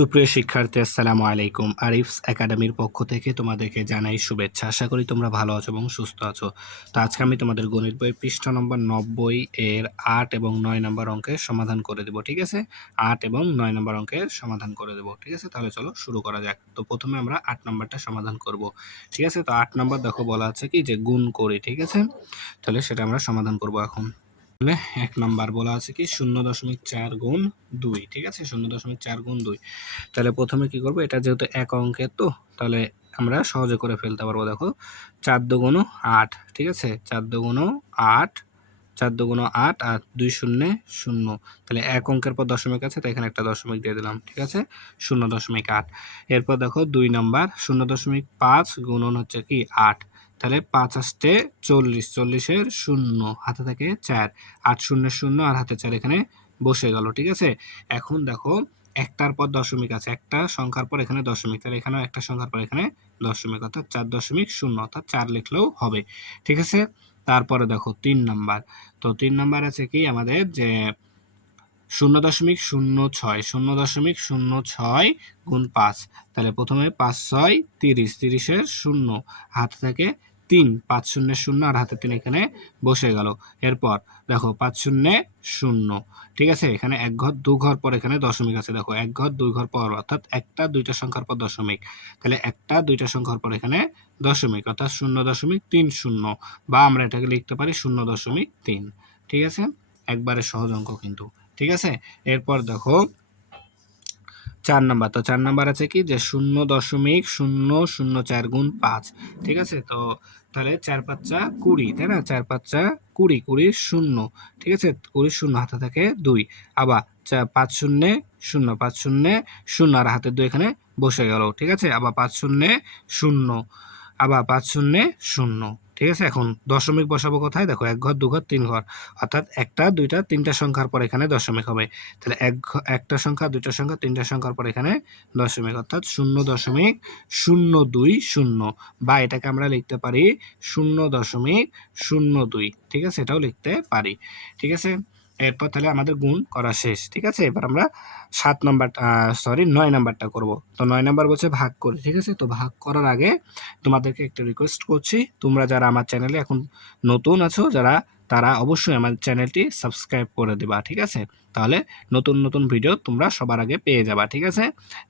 সুপ্রিয় শিক্ষার্থী, আসসালামু আলাইকুম। আরিফস একাডেমির পক্ষ থেকে তোমাদেরকে জানাই শুভেচ্ছা। আশা করি তোমরা ভালো আছো এবং সুস্থ আছো। তো আজকে আমি তোমাদের গণিত বই পৃষ্ঠা নম্বর 90 এর 8 এবং 9 নম্বর অঙ্কের সমাধান করে দেব। ঠিক আছে? 8 এবং 9 নম্বর অঙ্কের সমাধান করে দেব। ঠিক আছে? তাহলে চলো শুরু করা যাক। তো প্রথমে আমরা 8 নম্বরটা সমাধান করব। ঠিক আছে? তো 8 নম্বর দেখো বলা আছে কি যে গুণ করি। ঠিক আছে? তাহলে সেটা আমরা সমাধান করব এখন। তাহলে 1 নাম্বার বলা আছে কি 0.4 গুণ 2। ঠিক আছে? 0.4 গুণ 2। তাহলে প্রথমে কি করব, এটা যেহেতু এক অঙ্কের তো তাহলে আমরা সহজে করে ফেলতে পারবো। দেখো 4 দুগুণ 8। ঠিক আছে? 4 দুগুণ 8, 4 দুগুণ 8 আর 2 শূন্যে 0। তাহলে এক অঙ্কের পর দশমিক আছে, তাই এখানে একটা দশমিক দিয়ে দিলাম। ঠিক আছে? 0.8। এরপর দেখো 2 নাম্বার 0.5 গুণন হচ্ছে কি 8। তাহলে 5 আসতে 40, 40-এর 0 হাতে থাকে 4, 8 শূন্য 0 আর হাতে 4 এখানে বসে গেল। ঠিক আছে? এখন দেখো একটার পর দশমিক আছে, একটা সংখ্যার পর এখানে দশমিক, তাহলে এখানেও একটা সংখ্যার পর এখানে দশমিক, অর্থাৎ 4.0 অর্থাৎ 4 লিখলেও হবে। ঠিক আছে? তারপরে দেখো 3 নাম্বার। তো 3 নাম্বার আছে কি আমাদের যে 0.06, 0.06 গুণ 5। তাহলে প্রথমে 5 6 30, 30-এর 0 হাতে থাকে 3, 5 শূন্য 0 আর হাতে 3 এখানে বসে গেল। এরপর দেখো 5 শূন্য 0। ঠিক আছে? এখানে এক ঘর দু ঘর পর এখানে দশমিক আছে। দেখো এক ঘর দুই ঘর পর, অর্থাৎ একটা দুইটা সংখ্যার পর দশমিক। তাহলে একটা দুইটা সংখ্যার পর এখানে দশমিক, অর্থাৎ 0.30, বা আমরা এটাকে লিখতে পারি 0.3। ঠিক আছে? একবারে সহজ অঙ্ক কিন্তু। ঠিক আছে? এরপর দেখো 4 নাম্বার। তো 4 নাম্বার আছে কি যে 0.004 গুণ 5। ঠিক আছে? তো তাহলে 4 5 যা 20, তাই না? 4 5 যা 20, 20 0। ঠিক আছে? 20 0 হাতে থাকে 2। আবার 5 শূন্য 0, 5 শূন্য 0 আর হাতে 2 এখানে বসে গেল। ঠিক আছে? আবার 5 শূন্য 0, আবার 5 শূন্য 0। ঠিক আছে? এখন দশমিক বসাবো কোথায়? দেখো এক ঘর দু ঘর তিন ঘর, অর্থাৎ একটা দুইটা তিনটা সংখ্যার পর এখানে দশমিক হবে। তাহলে একটা সংখ্যা দুইটা সংখ্যা তিনটা সংখ্যার পর এখানে দশমিক, অর্থাৎ 0.020, বা এটাকে আমরা লিখতে পারি 0.02। ঠিক আছে? এটাও লিখতে পারি। ঠিক আছে? এরপর তাহলে আমাদের গুণ করা শেষ। ঠিক আছে? এবার আমরা 9 নাম্বারটা করব। তো 9 নাম্বার বলছে ভাগ করি। ঠিক আছে? তো ভাগ করার আগে তোমাদেরকে একটা রিকোয়েস্ট করছি, তোমরা যারা আমার চ্যানেলে এখন নতুন আছো তারা অবশ্যই আমার চ্যানেলটি সাবস্ক্রাইব করে দিবা। ঠিক আছে? তাহলে নতুন নতুন ভিডিও তোমরা সবার আগে পেয়ে যাবা। ঠিক আছে?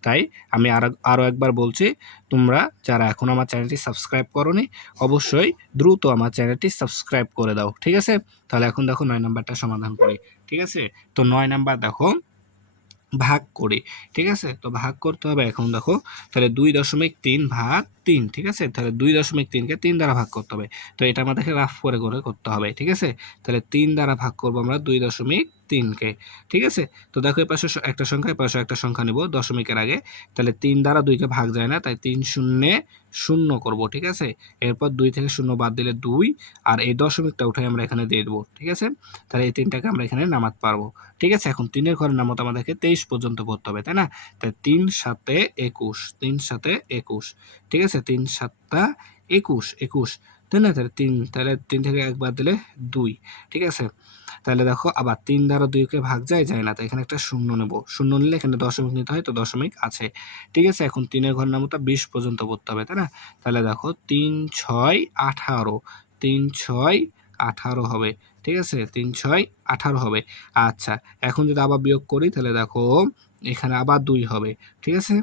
তাই আমি আরো একবার বলছি, তোমরা যারা এখন আমার চ্যানেলটি সাবস্ক্রাইব করোনি অবশ্যই দ্রুত আমার চ্যানেলটি সাবস্ক্রাইব করে দাও। ঠিক আছে? তাহলে এখন দেখো 9 নাম্বারটা সমাধান করি। ঠিক আছে? তো 9 নাম্বার দেখো ভাগ করি। ঠিক আছে? তো ভাগ করতে হবে। এখন দেখো তাহলে 2.3 ভাগ 3। ঠিক আছে? তাহলে 2.3 কে 3 দ্বারা ভাগ করতে হবে। তো এটা আমাদেরকে রাফ করে করতে হবে। ঠিক আছে? তাহলে 3 দ্বারা ভাগ করব আমরা 2.3 কে। ঠিক আছে? তো দেখো এপাশে একটা সংখ্যা, এপাশে একটা সংখ্যা নিব দশমিকের আগে। তাহলে 3 দ্বারা 2 কে ভাগ যায় না, তাই 3 শূন্যে 0 করব। ঠিক আছে? এরপর 2 থেকে 0 বাদ দিলে 2, আর এই দশমিকটা উঠাই আমরা এখানে দিয়ে দেব। ঠিক আছে? তাহলে এই 3টাকে আমরা এখানে নামাতে পারবো। ঠিক আছে? এখন 3 এর ঘরের নামতা আমাদেরকে 23 পর্যন্ত পড়তে হবে, তাই না? তাই 3 7 21, 3 7 21। ঠিক আছে? 3 7 21, 21, তাই না? তাহলে 3 থেকে 1 বাদ দিলে 2। ঠিক আছে? তাহলে দেখো আবার 3 দ্বারা 2 কে ভাগ যায় না। তাই এখানে একটা শূন্য নেব। শূন্য নিলে এখানে দশমিক নিতে হয়, তো দশমিক আছে। ঠিক আছে? এখন 3 এর ঘরের নামতা 20 পর্যন্ত পড়তে হবে, তাই না? তাহলে দেখো 3 6 18, 3 6 18 হবে। ঠিক আছে? 3 6 18 হবে। আচ্ছা, এখন যদি আবার বিয়োগ করি তাহলে দেখো এখানে আবার 2 হবে। ঠিক আছে?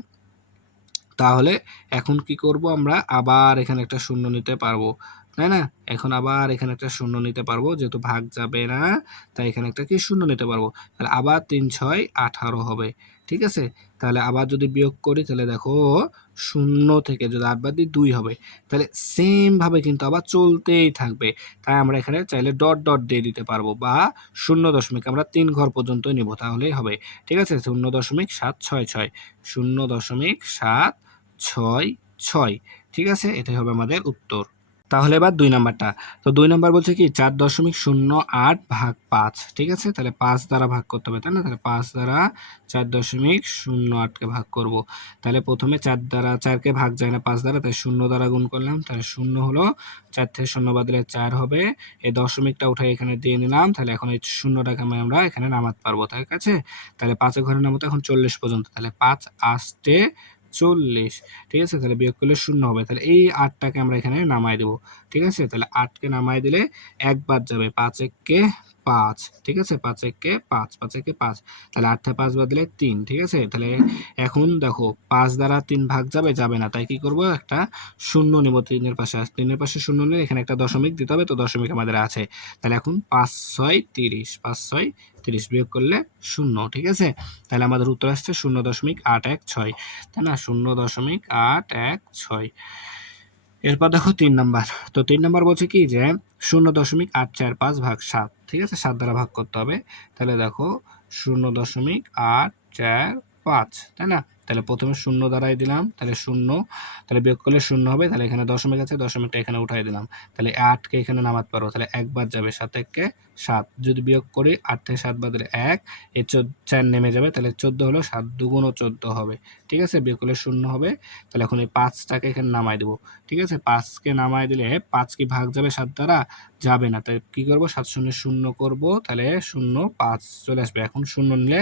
তাহলে এখন কি করব, আমরা আবার এখানে একটা শূন্য নিতে পারবো, তাই না? এখন আবার এখানে একটা শূন্য নিতে পারবো, যেহেতু ভাগ যাবে না তাই এখানে একটা কি শূন্য নিতে পারবো। তাহলে আবার 3 6 18 হবে। ঠিক আছে? তাহলে আবার যদি বিয়োগ করি তাহলে দেখো শূন্য থেকে যদি 8 বাদ দিই 2 হবে। তাহলে সেম ভাবে কিন্তু আবার চলতেই থাকবে। তাই আমরা এখানে চাইলে ডট ডট দিয়ে দিতে পারবো, বা শূন্য দশমিক আমরা 3 ঘর পর্যন্ত নিব, তাহলেই হবে। ঠিক আছে? 0.766, 0.766। ঠিক আছে? এটাই হবে আমাদের উত্তর। তাহলে এবার ২ নাম্বারটা। তো ২ নাম্বার বলছে কি ৪.08 ভাগ ৫। ঠিক আছে? তাহলে ৫ দ্বারা ভাগ করতে হবে, তাই না? তাহলে ৫ দ্বারা ৪.08 কে ভাগ করব। তাহলে প্রথমে ৪ দ্বারা ৪ কে ভাগ যায় না ৫ দ্বারা, তাই ০ দ্বারা গুণ করলাম। তাহলে ০ হলো, ৪ থেকে ০ বাদ দিলে ৪ হবে। এই দশমিকটা উঠাই এখানে দিয়ে নিলাম। তাহলে এখন এই ০টাকে আমরা এখানে নামাতে পারবো। ঠিক আছে? তাহলে ৫ এর ঘরে নামাতে এখন ৪০ পর্যন্ত। তাহলে ৫ আষ্টে ৪০। ঠিক আছে? তাহলে বিয়োগ করলে ০ হবে। তাহলে এই ৮ টাকে আমরা এখানে নামায় দেব। ঠিক আছে? তাহলে ৮ কে নামায় দিলে ১ বাদ যাবে। ৫ একে ৫। ঠিক আছে? ৫ একে ৫, ৫ একে ৫। তাহলে ৮ থেকে ৫ বাদ দিলে ৩। ঠিক আছে? তাহলে এখন দেখো ৫ দ্বারা ৩ ভাগ যাবে? যাবে না। তাই কি করব? একটা শূন্য নিব ৩ এর পাশে। ৩ এর পাশে শূন্য নিলে এখানে একটা দশমিক দিতে হবে। তো দশমিক আমাদের আছে। তাহলে এখন ৫ ৬ ৩০। ৫ ৬ ৩০ বিয়োগ করলে ০। ঠিক আছে? তাহলে আমাদের উত্তর আসছে ০.৮১৬। তাই না? ০.৮১৬। এরপর দেখো ৩ নাম্বার। তো ৩ নাম্বার বলছে কি যে ০.৮৪৫ ভাগ ৭। ঠিক আছে? ৭ দ্বারা ভাগ করতে হবে। তাহলে দেখো ০.৮৪৫, তাই না? তাহলে প্রথমে ০ দ্বারাই দিলাম। তাহলে ০, তাহলে বিয়োগ করলে ০ হবে। তাহলে এখানে দশমিক আছে, দশমিকটা এখানে উঠাই দিলাম। তাহলে ৮ কে এখানে নামাতে পারবো। তাহলে ১ বাদ যাবে, ৭ একে ৭। যদি বিয়োগ করি ৮ থেকে ৭ বাদ দিলে ১, এই ৪ নেমে যাবে। তাহলে ১৪ হলো, ৭ দুগুণ ১৪ হবে। ঠিক আছে? বিয়োগ করলে ০ হবে। তাহলে এখন এই ৫ টাকে এখানে নামায় দেব। ঠিক আছে? ৫ কে নামায় দিলে ৫ কি ভাগ যাবে ৭ দ্বারা? যাবে না। তাই কি করব? ৭ শূন্যে ০ করব। তাহলে ০ ৫ চলে আসবে। এখন ০ নিলে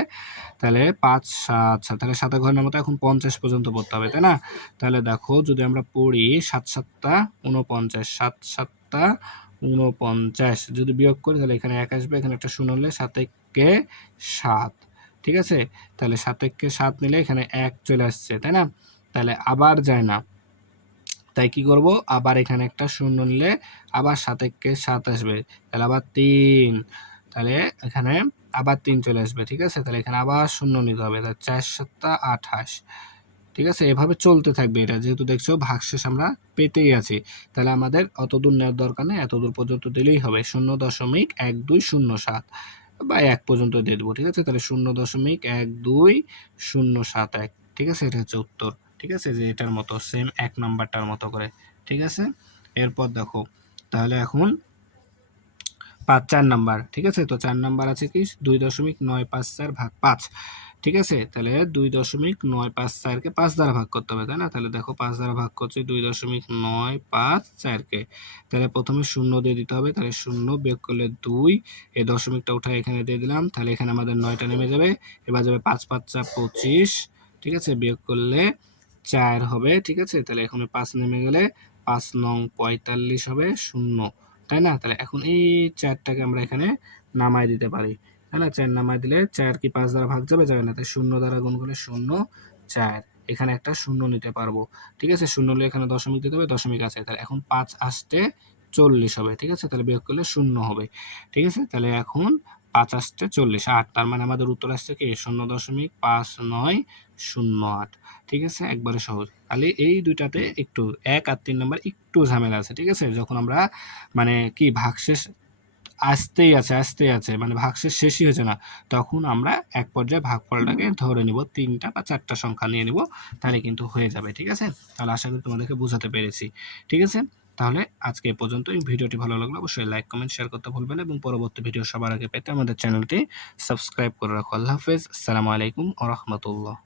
তাহলে ৫ ৭, তাহলে ৭ এর ঘরে নামাতে এখন ৫০ পর্যন্ত পড়তে হবে, তাই না? তাহলে দেখো যদি আমরা পড়ি ৭ ৭টা ৪৯, ৭ ৭টা ৪৯। যদি বিয়োগ করি তাহলে এখানে ১ আসবে, এখানে একটা ০ নিলে ৭ একে ৭। ঠিক আছে? তাহলে ৭ একে ৭ নিলে এখানে ১ চলে আসছে, তাই না? তাহলে আবার যায় না। তাই কি করব? আবার এখানে একটা ০ নিলে আবার ৭ একে ৭ আসবে। তাহলে আবার ৩। তাহলে এখানে আবার ৩ চলে আসবে। ঠিক আছে? তাহলে এখানে আবার ০ নিতে হবে। তাহলে ৪ ৭টা ২৮। ঠিক আছে? এভাবে চলতে থাকবে এটা। যেহেতু দেখছো ভাগশেষ আমরা পেতেই আছি। তাহলে আমাদের অতদূর নেওয়ার দরকার নেই। এতদূর পর্যন্ত দিলেই হবে। ০.১২০৭ বা ১ পর্যন্ত দিয়ে দেব। ঠিক আছে? তাহলে ০.১২০৭১। ঠিক আছে? এটা হচ্ছে উত্তর। ঠিক আছে? যে এটার মতো সেম ১ নাম্বারটার মতো করে। ঠিক আছে? এরপর দেখো, তাহলে এখন ৪ নাম্বার। ঠিক আছে? তো ৪ নাম্বার আছে কি ২.৯৫৪ ভাগ ৫। ঠিক আছে? তাহলে ২.৯৫৪ কে ৫ দ্বারা ভাগ করতে হবে, তাই না? তাহলে দেখো ৫ দ্বারা ভাগ করছি ২.৯৫৪ কে। তাহলে প্রথমে ০ দিয়ে দিতে হবে। তাহলে ০ বিয়োগ করলে ২, এই দশমিকটা উঠায় এখানে দিয়ে দিলাম। তাহলে এখানে আমাদের ৯ টা নেমে যাবে। এবার যাবে ৫ ৫ যা ২৫। ঠিক আছে? বিয়োগ করলে ৪ হবে। ঠিক আছে? তাহলে এখন ৫ নেমে গেলে ৫ নং ৪৫ হবে ০। তাই না? তাহলে এখন এই ৪ টাকে আমরা এখানে নামায় দিতে পারি। তাই না? ৪ নামায় দিলে ৪ কি ৫ দ্বারা ভাগ যাবে? যাবে না। তাই ০ দ্বারা গুণ করলে ০, ৪। এখানে একটা ০ নিতে পারবো। ঠিক আছে? ০ নিলে এখানে দশমিক দিতে হবে, দশমিক আছে। তাহলে এখন ৫ আষ্টে ৪০ হবে। ঠিক আছে? তাহলে বিয়োগ করলে ০ হবে। ঠিক আছে? তাহলে এখন ৫ আষ্টে ৪০, ৮। তার মানে আমাদের উত্তর আসছে কি ০.5908। ঠিক আছে? একবারে সহজ। খালি এই ২ টাতে একটু ১ আর ৩ নাম্বার একটু ঝামেলা আছে। ঠিক আছে? যখন আমরা মানে কি ভাগশেষ আসতেই আছে। মানে ভাগশেষ শেষই হচ্ছে না। তখন আমরা এক পর্যায়ে ভাগফলটাকে ধরে নিব। ৩ টা বা ৪ টা সংখ্যা নিয়ে নিব। তাহলে কিন্তু হয়ে যাবে। ঠিক আছে? তাহলে আশা করি তোমাদেরকে বোঝাতে পেরেছি। ঠিক আছে? তাহলে আজকে এ পর্যন্তই। ভিডিওটি ভালো লাগলে অবশ্যই লাইক, কমেন্ট, শেয়ার করতে ভুলবেন না এবং পরবর্তী ভিডিও সবার আগে পেতে আমাদের চ্যানেলটি সাবস্ক্রাইব করে রাখো। আল্লাহ হাফেজ। আসসালামু আলাইকুম ওয়া রাহমাতুল্লাহ।